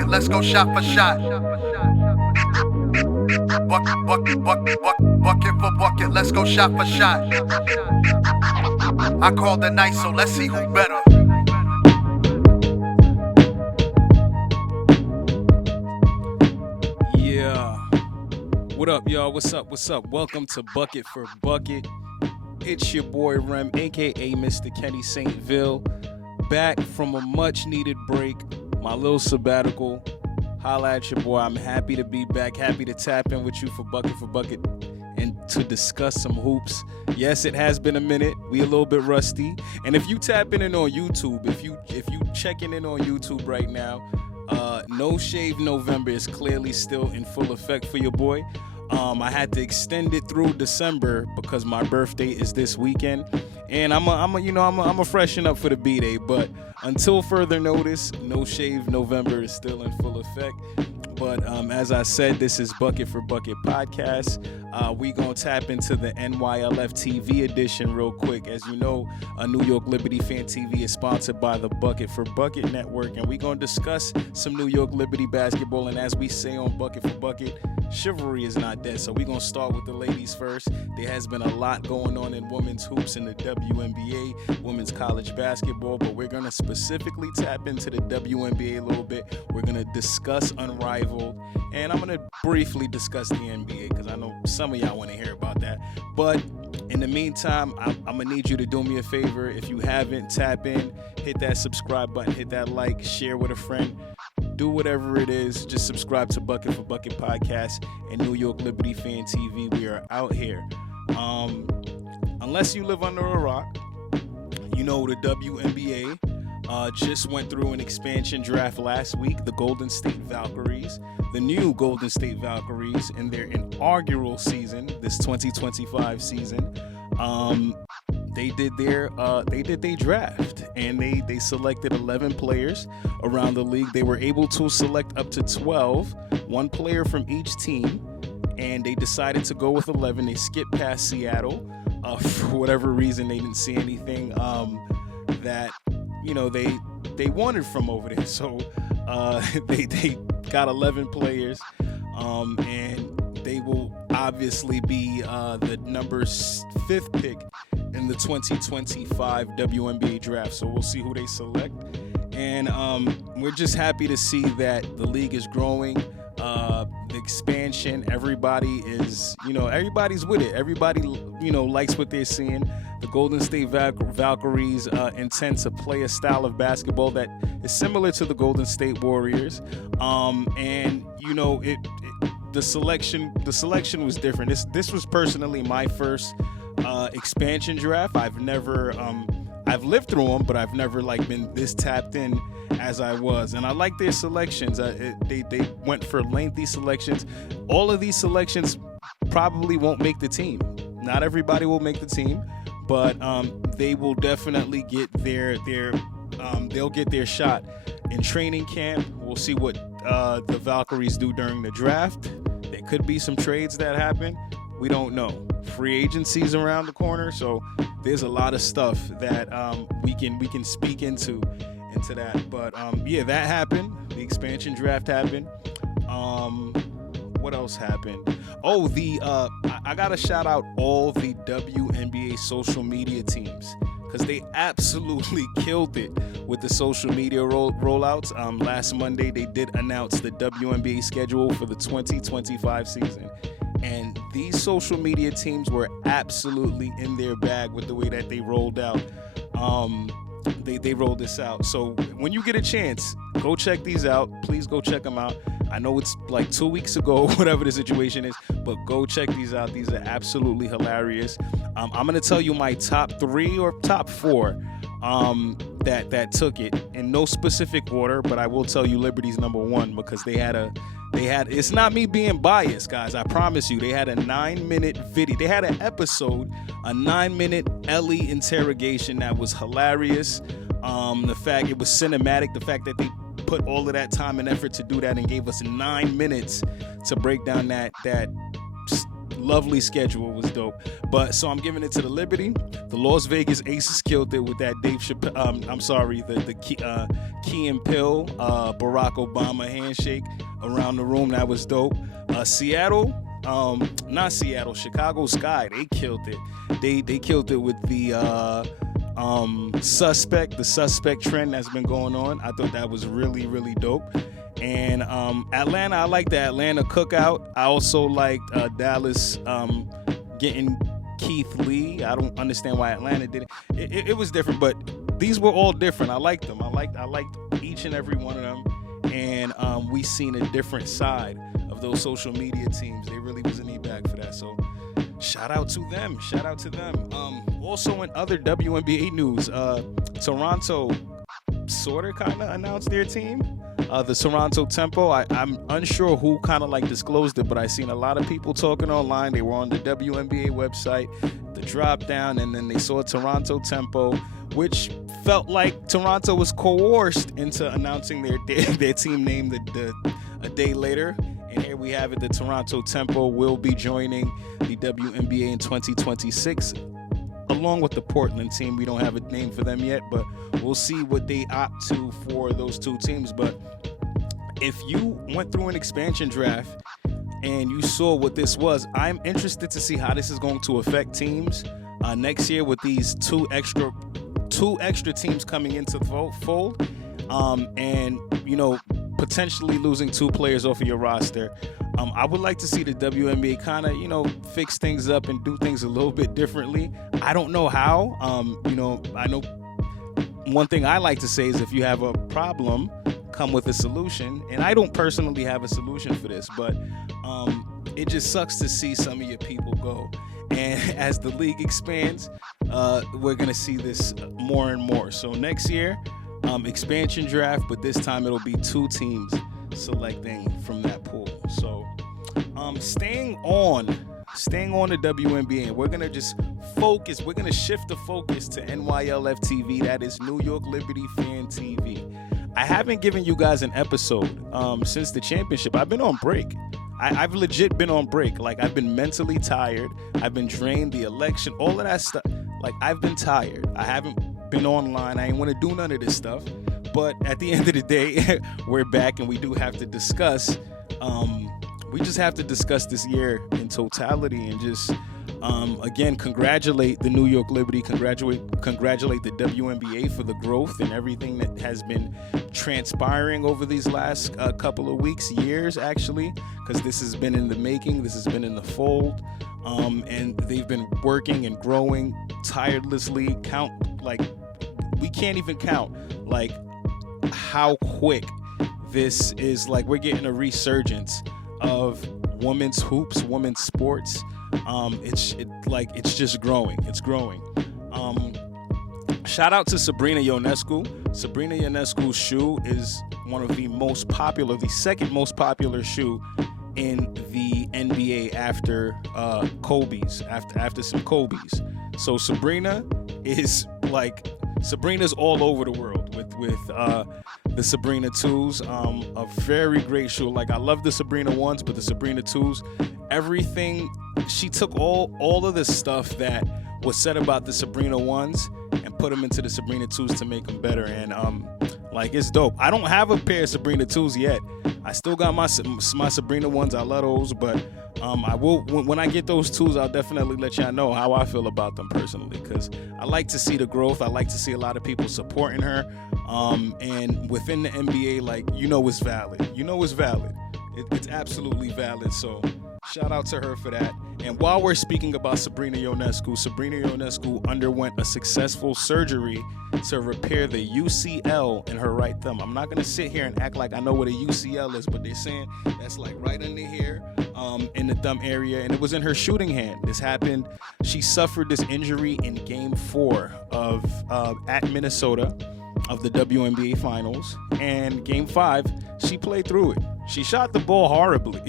bucket, let's go shot for shot. Bucket for bucket, let's go shot for shot. I called the night, so let's see who better. Yeah. What up, y'all? What's up? Welcome to Bucket for Bucket. It's your boy Rem, aka Mr. Kenny Saint-Vil, back from a much needed break, my little sabbatical. Holla at your boy. I'm happy to be back, happy to tap in with you for Bucket and to discuss some hoops. Yes, it has been a minute. We a little bit rusty. And if you tapping in on YouTube, if you checking in on YouTube right now, No Shave November is clearly still in full effect for your boy. I had to extend it through December because my birthday is this weekend, and I'm a freshen up for the B-Day. But until further notice, No Shave November is still in full effect. But as I said, this is Bucket for Bucket podcast. We gonna tap into the Nylftv edition real quick. As you know, New York Liberty Fan TV is sponsored by the Bucket for Bucket network, and we gonna discuss some New York Liberty basketball. And as we say on Bucket for Bucket, chivalry is not dead. So we gonna start with the ladies first. There has been a lot going on in women's hoops in the WNBA, women's college basketball, but we're gonna specifically tap into the WNBA a little bit. We're gonna discuss Unrivaled, and I'm going to briefly discuss the NBA because I know some of y'all want to hear about that. But in the meantime, I'm going to need you to do me a favor. If you haven't, tap in, hit that subscribe button, hit that like, share with a friend. Do whatever it is. Just subscribe to Bucket for Bucket podcast and New York Liberty Fan TV. We are out here. Unless you live under a rock, you know the WNBA just went through an expansion draft last week. The Golden State Valkyries, the new Golden State Valkyries, in their inaugural season, this 2025 season, they did their draft, and they selected 11 players around the league. They were able to select up to 12, one player from each team, and they decided to go with 11. They skipped past Seattle for whatever reason. They didn't see anything that they wanted from over there, so they got 11 players, and they will obviously be the number 5th pick in the 2025 WNBA draft. So we'll see who they select, and we're just happy to see that the league is growing. The expansion, everybody's with it. Everybody, likes what they're seeing. The Golden State Valkyries intend to play a style of basketball that is similar to the Golden State Warriors. And the selection was different. This was personally my first expansion draft. I've lived through them, but I've never been this tapped in as I was, and I like their selections. They went for lengthy selections. All of these selections probably won't make the team. Not everybody will make the team, but they will definitely get they'll get their shot in training camp. We'll see what the Valkyries do during the draft. There could be some trades that happen. We don't know. Free agency's around the corner, so there's a lot of stuff that we can speak into that. But that happened. The expansion draft happened. What else happened? Oh, I gotta shout out all the WNBA social media teams because they absolutely killed it with the social media rollouts. Last Monday they did announce the WNBA schedule for the 2025 season. And these social media teams were absolutely in their bag with the way that they rolled out. They rolled this out. So when you get a chance, go check these out. Please go check them out. I know it's like 2 weeks ago, whatever the situation is, but go check these out. These are absolutely hilarious. I'm going to tell you my top 3 or top 4 that took it in no specific order, but I will tell you Liberty's number 1 because they had it's not me being biased, guys. I promise you, they had a 9-minute video. They had an episode, a 9-minute Ellie interrogation that was hilarious. The fact it was cinematic, the fact that they put all of that time and effort to do that and gave us 9 minutes to break down that lovely schedule. It was dope. But so I'm giving it to the Liberty. The Las Vegas Aces killed it with that Dave Chappelle. The Key and Pill, Barack Obama handshake around the room. That was dope. Seattle. Not Seattle, Chicago Sky. They killed it. They killed it with the suspect trend that's been going on. I thought that was really, really dope. And Atlanta, I like the Atlanta cookout. I also liked Dallas getting Keith Lee. I don't understand why Atlanta did it. It was different, but these were all different. I liked them. I liked each and every one of them. And we seen a different side of those social media teams. They really was in the bag for that. So shout out to them. Also in other WNBA news, Toronto sort of kind of announced their team. The Toronto Tempo. I'm unsure who kind of like disclosed it, but I seen a lot of people talking online. They were on the WNBA website, the drop down, and then they saw Toronto Tempo, which felt like Toronto was coerced into announcing their team name a day later. And here we have it. The Toronto Tempo will be joining the WNBA in 2026, along with the Portland team. We don't have a name for them yet, but we'll see what they opt to for those two teams. But if you went through an expansion draft and you saw what this was, I'm interested to see how this is going to affect teams next year with these two extra teams coming into the fold, and potentially losing two players off of your roster. I would like to see the WNBA kind of, fix things up and do things a little bit differently. I don't know how. I know one thing I like to say is if you have a problem, come with a solution. And I don't personally have a solution for this, but it just sucks to see some of your people go. And as the league expands, we're going to see this more and more. So next year, expansion draft, but this time it'll be two teams selecting from that pool. So staying on the WNBA, and we're going to just focus. We're going to shift the focus to Nylftv. That is New York Liberty Fan TV. I haven't given you guys an episode since the championship. I've been on break. I've legit been on break. Like, I've been mentally tired. I've been drained, the election, all of that stuff. Like, I've been tired. I haven't been online. I ain't want to do none of this stuff. But at the end of the day, we're back, and we do have to discuss. We just have to discuss this year in totality, and just again congratulate the New York Liberty, congratulate the WNBA for the growth and everything that has been transpiring over these last couple of weeks, years actually, because this has been in the making. This has been in the fold, and they've been working and growing tirelessly. We can't even count how quick this is. Like, we're getting a resurgence of women's hoops, women's sports. It's just growing. It's growing. Shout out to Sabrina Ionescu. Sabrina Ionescu's shoe is one of the second most popular shoe in the NBA after Kobe's, after some Kobe's. So Sabrina's all over the world with the Sabrina 2s. A very great shoe. Like, I love the Sabrina 1s, but the Sabrina 2s, everything, she took all of the stuff that was said about the Sabrina 1s and put them into the Sabrina 2s to make them better. And it's dope. I don't have a pair of Sabrina 2s yet. I still got my Sabrina 1s. I love those, but I will, when I get those 2s, I'll definitely let y'all know how I feel about them personally, because I like to see the growth. I like to see a lot of people supporting her, and within the NBA, it's valid. It's absolutely valid. So shout out to her for that. And while we're speaking about Sabrina Ionescu underwent a successful surgery to repair the UCL in her right thumb. I'm not going to sit here and act like I know what a UCL is, but they're saying that's like right under here, in the thumb area, and it was in her shooting hand. This happened. She suffered this injury in Game 4 at Minnesota of the WNBA Finals, and Game 5, she played through it. She shot the ball horribly.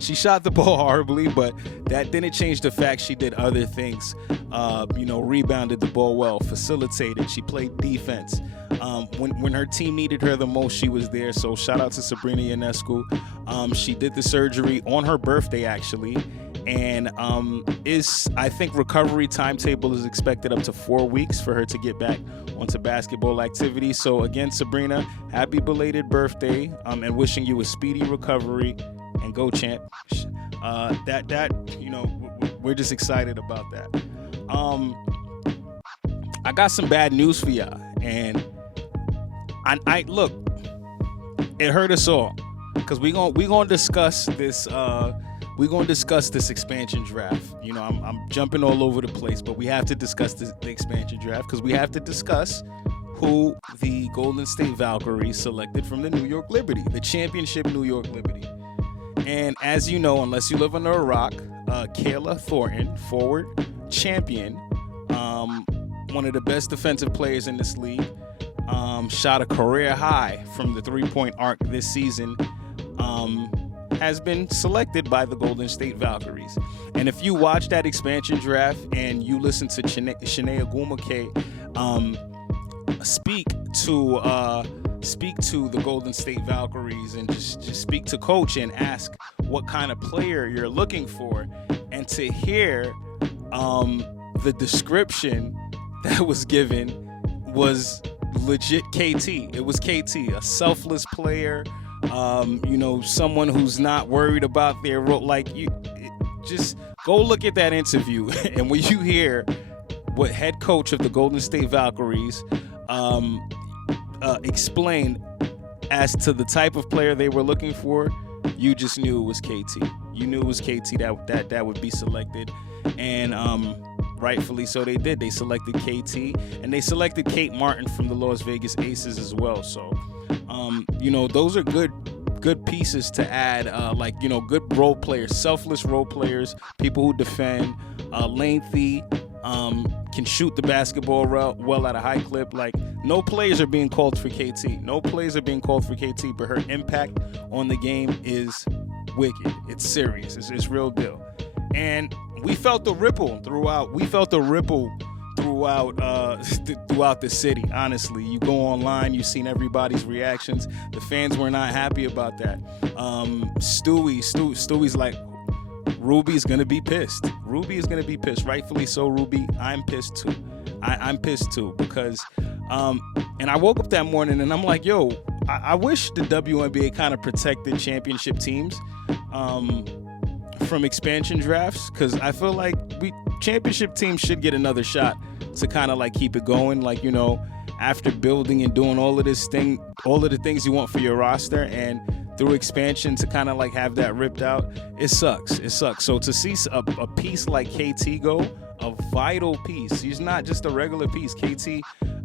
she shot the ball horribly, but that didn't change the fact she did other things. Rebounded the ball well, facilitated. She played defense. When her team needed her the most, she was there. So shout out to Sabrina Ionescu. She did the surgery on her birthday, actually, and I think recovery timetable is expected up to 4 weeks for her to get back onto basketball activity. So again, Sabrina, happy belated birthday, and wishing you a speedy recovery, and go champ. We're just excited about that. I got some bad news for y'all, and I look, it hurt us all, because we gonna discuss this. We're going to discuss this expansion draft. I'm jumping all over the place, but we have to discuss the expansion draft, because we have to discuss who the Golden State Valkyries selected from the New York Liberty, the championship New York Liberty. And as you know, unless you live under a rock, Kayla Thornton, forward champion, one of the best defensive players in this league, shot a career high from the three-point arc this season, has been selected by the Golden State Valkyries. And if you watch that expansion draft and you listen to Shanae Agumake speak to the Golden State Valkyries, and just speak to coach and ask what kind of player you're looking for, and to hear the description that was given was legit KT. It was KT, a selfless player, someone who's not worried about their role. Just go look at that interview, and when you hear what head coach of the Golden State Valkyries explained as to the type of player they were looking for, you just knew it was KT. You knew it was KT that would be selected, and rightfully so they did. They selected KT, and they selected Kate Martin from the Las Vegas Aces as well. So, those are good pieces to add, good role players, selfless role players, people who defend, lengthy, can shoot the basketball well at a high clip. No players are being called for KT. No players are being called for KT, but her impact on the game is wicked. It's serious. It's real deal. And we felt the ripple throughout. Throughout the city. Honestly, you go online, you've seen everybody's reactions. The fans were not happy about that. Stewie's like, Ruby's gonna be pissed. Ruby is gonna be pissed. Rightfully so, Ruby. I'm pissed too. I'm pissed too, because and I woke up that morning and I'm like, yo, I wish the WNBA kind of protected championship teams from expansion drafts, because I feel like championship teams should get another shot to kind of keep it going, after building and doing all of the things you want for your roster, and through expansion to kind of have that ripped out, it sucks. So to see a piece like KT go, a vital piece, she's not just a regular piece. KT,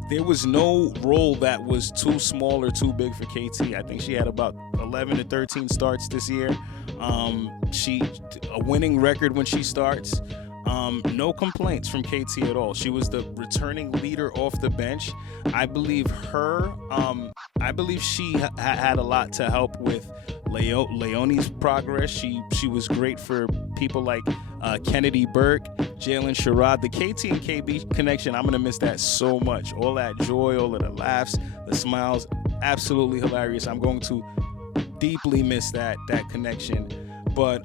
there was no role that was too small or too big for KT. I think she had about 11 to 13 starts this year. She a winning record when she starts. No complaints from KT at all. She was the returning leader off the bench. I believe she had a lot to help with Leonie's progress. She was great for people like Kennedy Burke, Jalen Sherrod. The KT and KB connection, I'm going to miss that so much. All that joy, all of the laughs, the smiles, absolutely hilarious. I'm going to deeply miss that connection. But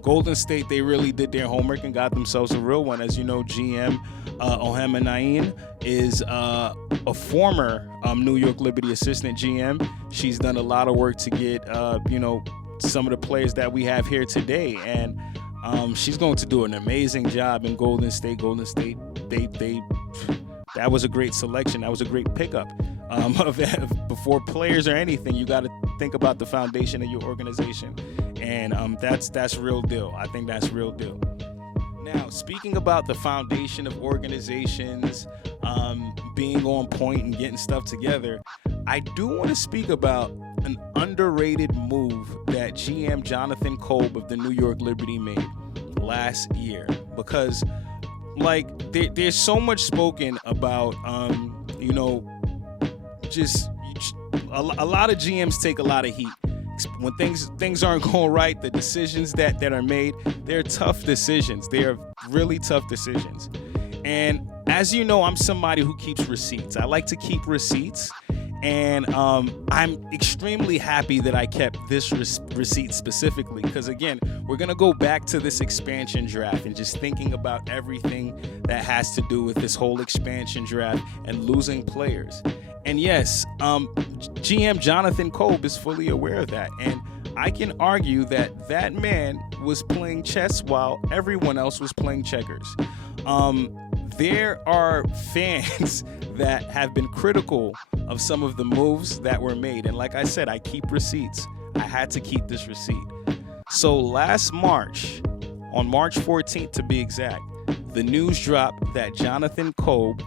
Golden State, they really did their homework and got themselves a real one. As you know, GM Ohema Nain is a former New York Liberty assistant GM. She's done a lot of work to get, some of the players that we have here today. And she's going to do an amazing job in Golden State. Golden State, that was a great selection. That was a great pickup. Before players or anything, you got to think about the foundation of your organization. And that's real deal. I think that's real deal. Now, speaking about the foundation of organizations, being on point and getting stuff together, I do want to speak about an underrated move that GM Jonathan Kolb of the New York Liberty made last year. Because, there's so much spoken about, just a lot of GMs take a lot of heat. When things aren't going right, the decisions that are made, they're tough decisions. They're really tough decisions. And as you know, I'm somebody who keeps receipts. I like to keep receipts. And I'm extremely happy that I kept this receipt specifically, because again, we're going to go back to this expansion draft and just thinking about everything that has to do with this whole expansion draft and losing players. And yes, GM Jonathan Kolb is fully aware of that. And I can argue that that man was playing chess while everyone else was playing checkers. There are fans that have been critical of some of the moves that were made. And like I said, I keep receipts. I had to keep this receipt. So last March, on March 14th to be exact, the news dropped that Jonathan Kolb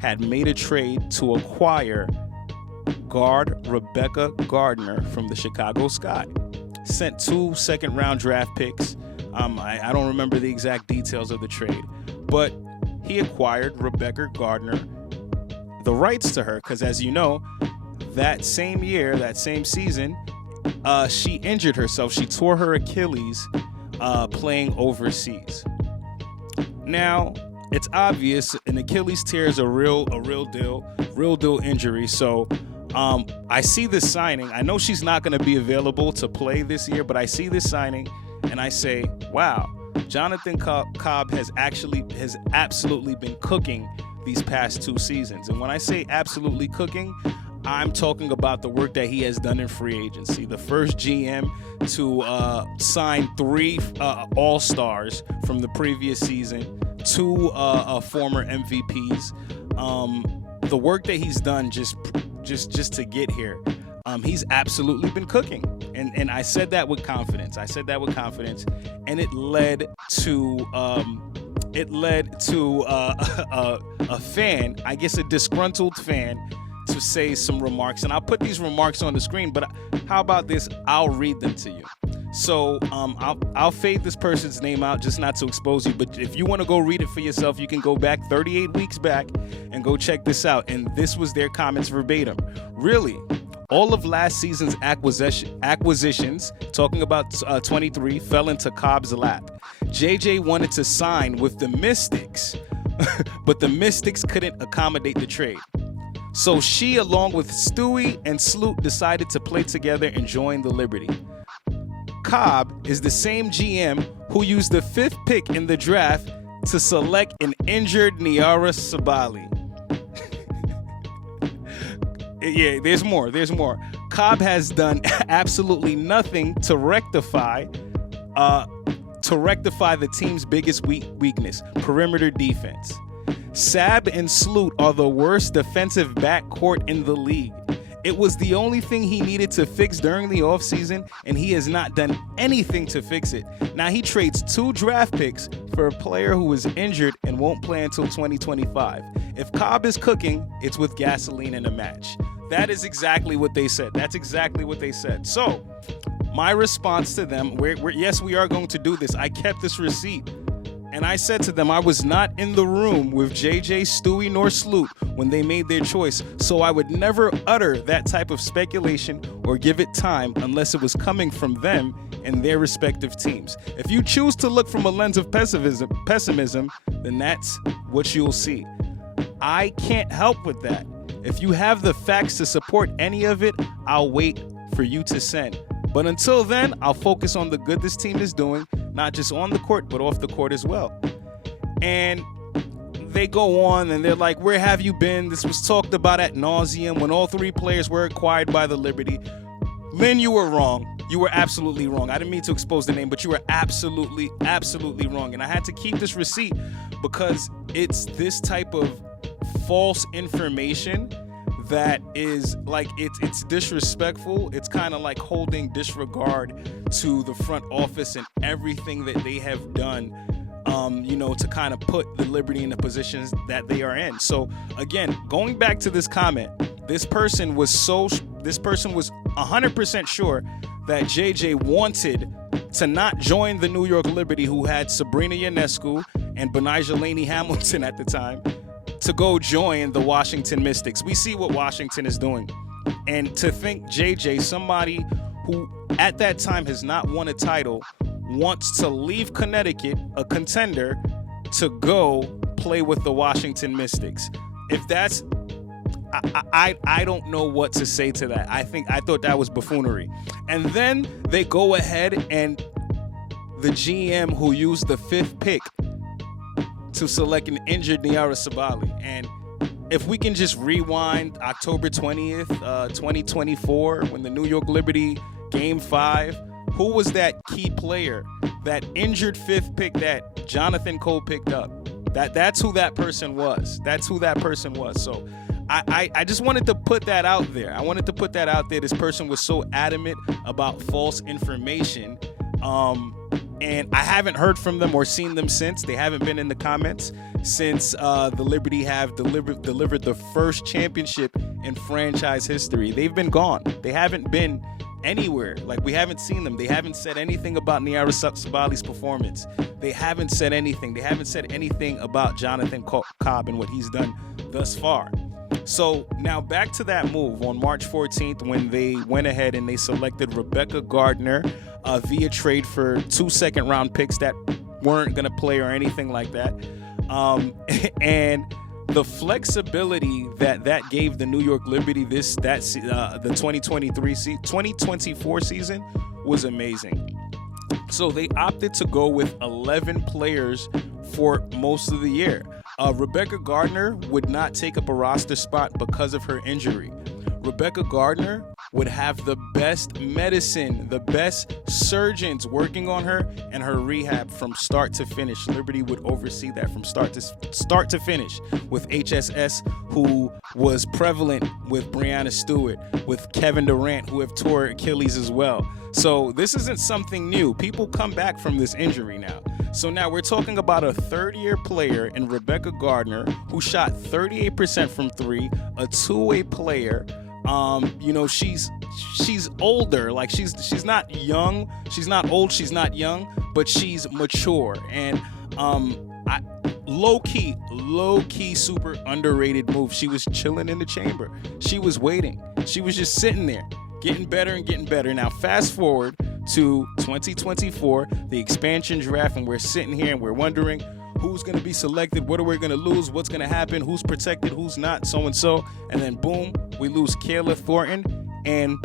had made a trade to acquire guard Rebecca Gardner from the Chicago Sky. Sent 2 second-round draft picks. I don't remember the exact details of the trade, but he acquired Rebecca Gardner the rights to her because, as you know, that same year, that same season, she injured herself. She tore her Achilles playing overseas. Now, it's obvious an Achilles tear is a real deal injury. So I see this signing. I know she's not going to be available to play this year, but I see this signing and I say, wow, Jonathan Kolb has absolutely been cooking these past 2 seasons. And when I say absolutely cooking, I'm talking about the work that he has done in free agency. The first GM to sign 3 All-Stars from the previous season, 2 former MVPs. The work that he's done just to get here, he's absolutely been cooking. And I said that with confidence. And it led to a fan, I guess a disgruntled fan, to say some remarks. And I'll put these remarks on the screen, but how about this? I'll read them to you. So I'll fade this person's name out just not to expose you, but if you want to go read it for yourself, you can go back 38 weeks back and go check this out. And this was their comments verbatim. Really, all of last season's acquisitions, talking about 23, fell into Cobb's lap. JJ wanted to sign with the Mystics, but the Mystics couldn't accommodate the trade. So she, along with Stewie and Sloot, decided to play together and join the Liberty. Cobb is the same GM who used the 5th pick in the draft to select an injured Niara Sabali. Yeah, there's more. Cobb has done absolutely nothing to rectify the team's biggest weakness, perimeter defense. Sab and Sloot are the worst defensive backcourt in the league. It was the only thing he needed to fix during the offseason, and he has not done anything to fix it. Now he trades 2 draft picks for a player who is injured and won't play until 2025. If Cobb is cooking, it's with gasoline in a match. That is exactly what they said. That's exactly what they said. So my response to them, yes, we are going to do this. I kept this receipt. And I said to them, I was not in the room with JJ, Stewie, nor Sloot when they made their choice, so I would never utter that type of speculation or give it time unless it was coming from them and their respective teams. If you choose to look from a lens of pessimism, then that's what you'll see. I can't help with that. If you have the facts to support any of it, I'll wait for you to send. But until then, I'll focus on the good this team is doing, not just on the court, but off the court as well. And they go on and they're like, where have you been? This was talked about ad nauseum when all 3 players were acquired by the Liberty. Lynn, you were wrong. You were absolutely wrong. I didn't mean to expose the name, but you were absolutely wrong. And I had to keep this receipt because it's this type of false information that is like, it's disrespectful. It's kind of like holding disregard to the front office and everything that they have done, to kind of put the Liberty in the positions that they are in. So again, going back to this comment, this person was 100% sure that JJ wanted to not join the New York Liberty, who had Sabrina Ionescu and Benijah Laney Hamilton at the time, to go join the Washington Mystics. We see what Washington is doing. And to think JJ, somebody who at that time has not won a title, wants to leave Connecticut, a contender, to go play with the Washington Mystics. If that's, I don't know what to say to that. I thought that was buffoonery. And then they go ahead and the GM who used the 5th pick to select an injured Niara Sabali. And if we can just rewind October 20th, 2024, when the New York Liberty Game 5, who was that key player, that injured 5th pick that Jonathan Cole picked up? That's who that person was. So I just wanted to put that out there. This person was so adamant about false information. And I haven't heard from them or seen them since. They haven't been in the comments since the Liberty have delivered the first championship in franchise history. They've been gone. They haven't been anywhere. Like, we haven't seen them. They haven't said anything about Niara Sabali's performance. They haven't said anything. They haven't said anything about Jonathan Cobb and what he's done thus far. So now back to that move on March 14th when they went ahead and they selected Rebecca Gardner via trade for 2 second-round picks that weren't going to play or anything like that. And the flexibility that gave the New York Liberty the 2024 season was amazing. So they opted to go with 11 players for most of the year. Rebecca Gardner would not take up a roster spot because of her injury. Rebecca Gardner would have the best medicine, the best surgeons working on her and her rehab from start to finish. Liberty would oversee that from start to finish with HSS, who was prevalent with Breanna Stewart, with Kevin Durant, who have tore Achilles as well. So this isn't something new. People come back from this injury now. So now we're talking about a third-year player in Rebecca Gardner who shot 38% from three, a two-way player. She's older. Like, she's not young. She's not old. She's not young, but she's mature. And low key, super underrated move. She was chilling in the chamber. She was waiting. She was just sitting there, getting better and getting better. Now, fast forward to 2024, the expansion draft, and we're sitting here and we're wondering who's going to be selected, what are we going to lose, what's going to happen, who's protected, who's not, so and so. And then boom, we lose Kayla Thornton, and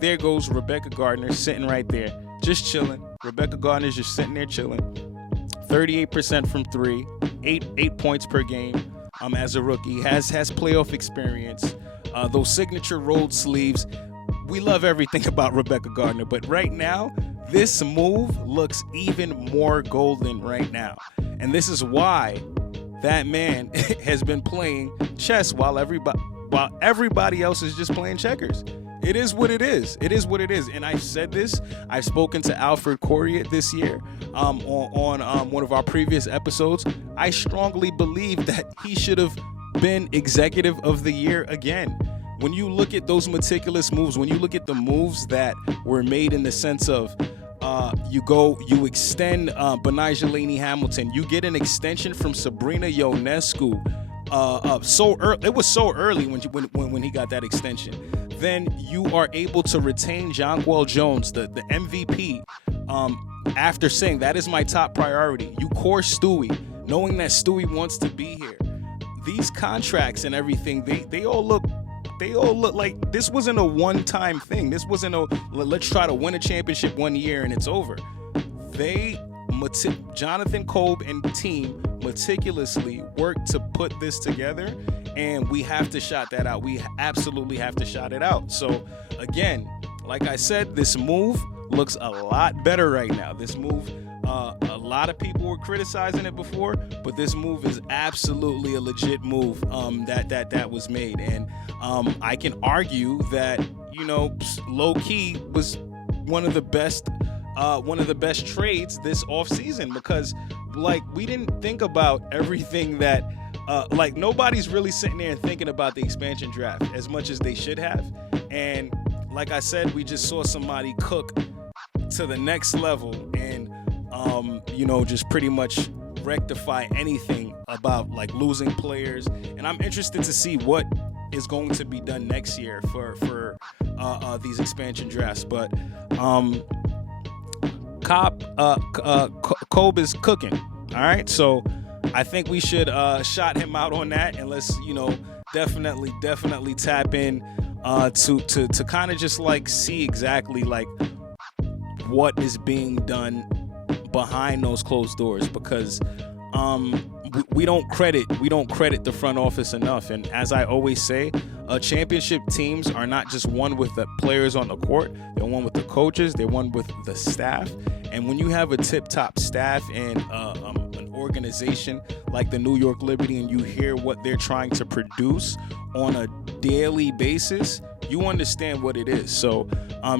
there goes Rebecca Gardner sitting right there, just chilling. Rebecca Gardner's just sitting there chilling. 38% from three, eight points per game as a rookie, has playoff experience, those signature rolled sleeves. We love everything about Rebecca Gardner, but right now, this move looks even more golden right now. And this is why that man has been playing chess while everybody else is just playing checkers. It is what it is. It is what it is. And I've said this. I've spoken to Alfred Corriott this year on one of our previous episodes. I strongly believe that he should have been Executive of the Year again. When you look at those meticulous moves, when you look at the moves that were made in the sense of you extend Benijah Laney Hamilton, you get an extension from Sabrina Ionescu so early. It was so early when he got that extension. Then you are able to retain Jonquel Jones, the MVP, after saying that is my top priority. You core Stewie, knowing that Stewie wants to be here. These contracts and everything, they all look like this wasn't a one-time thing. This wasn't let's try to win a championship one year and it's over. Jonathan Kolb and team meticulously worked to put this together, and we have to shout that out. We absolutely have to shout it out. So again, like I said, this move looks a lot better right now. This move, a lot of people were criticizing it before, but this move is absolutely a legit move that was made. And I can argue that, low key was one of the best trades this offseason, because we didn't think about everything that nobody's really sitting there and thinking about the expansion draft as much as they should have. And like I said, we just saw somebody cook to the next level and just pretty much rectify anything about losing players. And I'm interested to see what is going to be done next year for these expansion drafts. But Kolb is cooking. All right, so I think we should shout him out on that, and let's definitely tap in to kind of just see exactly what is being done behind those closed doors, because we don't credit the front office enough. And as I always say, championship teams are not just won with the players on the court, they're won with the coaches, they're won with the staff. And when you have a tip-top staff and an organization like the New York Liberty, and you hear what they're trying to produce on a daily basis, you understand what it is. So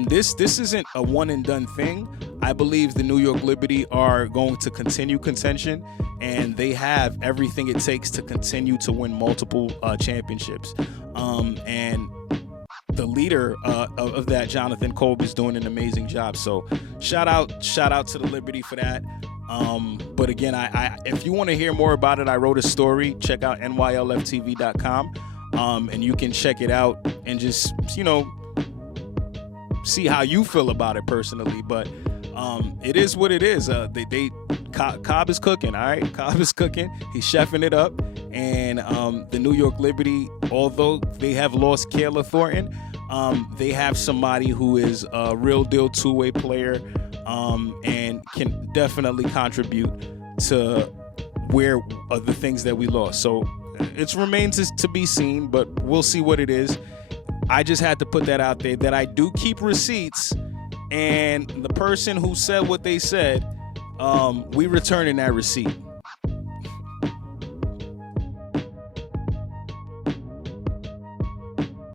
this isn't a one and done thing. I believe the New York Liberty are going to continue contention, and they have everything it takes to continue to win multiple championships. And the leader of that, Jonathan Kolb, is doing an amazing job. So shout out to the Liberty for that. But again, I if you want to hear more about it, I wrote a story. Check out nylftv.com. And you can check it out and just, see how you feel about it personally. But it is what it is. Cobb is cooking, all right? Cobb is cooking. He's chefing it up. And the New York Liberty, although they have lost Kayla Thornton, they have somebody who is a real deal two-way player and can definitely contribute to where the things that we lost. So it remains to be seen, but we'll see what it is. I just had to put that out there, that I do keep receipts, and the person who said what they said, we returning that receipt.